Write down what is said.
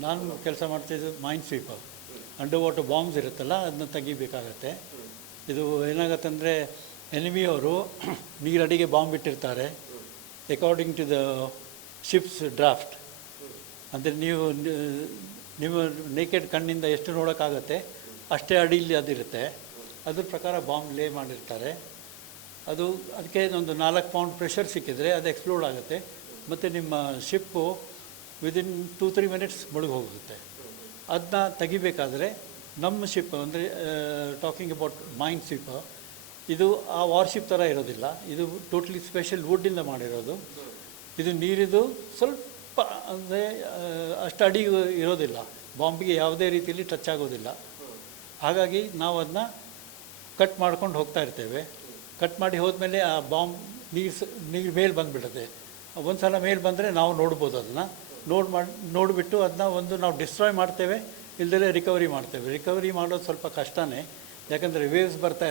ನಾನು ಕೆಲಸ ಮಾಡ್ತಿದ್ದು mine sweeper under water bombs ಇರುತ್ತಲ್ಲ, ಅದನ್ನ ತೆಗಿಬೇಕಾಗತ್ತೆ. ಇದು ಏನಾಗತ್ತೆ ಅಂದರೆ ಎನಿಮಿಯವರು ನೀರಡಿಗೆ ಬಾಂಬ್ ಇಟ್ಟಿರ್ತಾರೆ. According to the ships draft ಅಂದರೆ ನೀವು, ನಿಮ್ಮ ನೇಕೆಡ್ ಕಣ್ಣಿಂದ ಎಷ್ಟು ನೋಡೋಕ್ಕಾಗತ್ತೆ, ಅಷ್ಟೇ ಅಡಿಯಲ್ಲಿ ಅದಿರುತ್ತೆ. ಅದ್ರ ಪ್ರಕಾರ ಬಾಂಬ್ ಲೇ ಮಾಡಿರ್ತಾರೆ. ಅದು ಅದಕ್ಕೆ ಒಂದು ನಾಲ್ಕು ಪೌಂಡ್ ಪ್ರೆಷರ್ ಸಿಕ್ಕಿದರೆ ಅದು ಎಕ್ಸ್ಪ್ಲೋರ್ಡ್ ಆಗುತ್ತೆ. ಮತ್ತು ನಿಮ್ಮ ship within two three minutes ಮುಳುಗಿ ಹೋಗುತ್ತೆ. ಅದನ್ನ ತೆಗಿಬೇಕಾದ್ರೆ ನಮ್ಮ ಶಿಪ್ ಅಂದರೆ ಟಾಕಿಂಗ್ ಅಬೌಟ್ ಮೈಂಡ್ ಶಿಪ್ ಇದು ಆ ವಾರ್ಶಿಪ್ ಥರ ಇರೋದಿಲ್ಲ. ಇದು ಟೋಟ್ಲಿ ಸ್ಪೆಷಲ್ ವುಡ್ಡಿಂದ ಮಾಡಿರೋದು. ಇದು ನೀರಿದು ಸ್ವಲ್ಪ, ಅಂದರೆ ಅಷ್ಟು ಅಡಿ ಇರೋದಿಲ್ಲ. ಬಾಂಬಿಗೆ ಯಾವುದೇ ರೀತಿಯಲ್ಲಿ ಟಚ್ ಆಗೋದಿಲ್ಲ. ಹಾಗಾಗಿ ನಾವು ಅದನ್ನ ಕಟ್ ಮಾಡ್ಕೊಂಡು ಹೋಗ್ತಾ ಇರ್ತೇವೆ. ಕಟ್ ಮಾಡಿ ಹೋದ್ಮೇಲೆ ಆ ಬಾಂಬ್ ನೀರು ನೀರು ಮೇಲೆ ಬಂದುಬಿಡುತ್ತೆ. ಒಂದು ಸಲ ಮೇಲೆ ಬಂದರೆ ನಾವು ನೋಡ್ಬೋದು ಅದನ್ನು. ನೋಡ್ ಮಾಡಿ, ನೋಡಿಬಿಟ್ಟು ಅದನ್ನ ಒಂದು ನಾವು ಡಿಸ್ಟ್ರಾಯ್ ಮಾಡ್ತೇವೆ ಇಲ್ದಲೇ ರಿಕವರಿ ಮಾಡ್ತೇವೆ. ರಿಕವರಿ ಮಾಡೋದು ಸ್ವಲ್ಪ ಕಷ್ಟನೇ. ಯಾಕಂದರೆ ವೇವ್ಸ್ ಬರ್ತಾ ಇರುತ್ತೆ.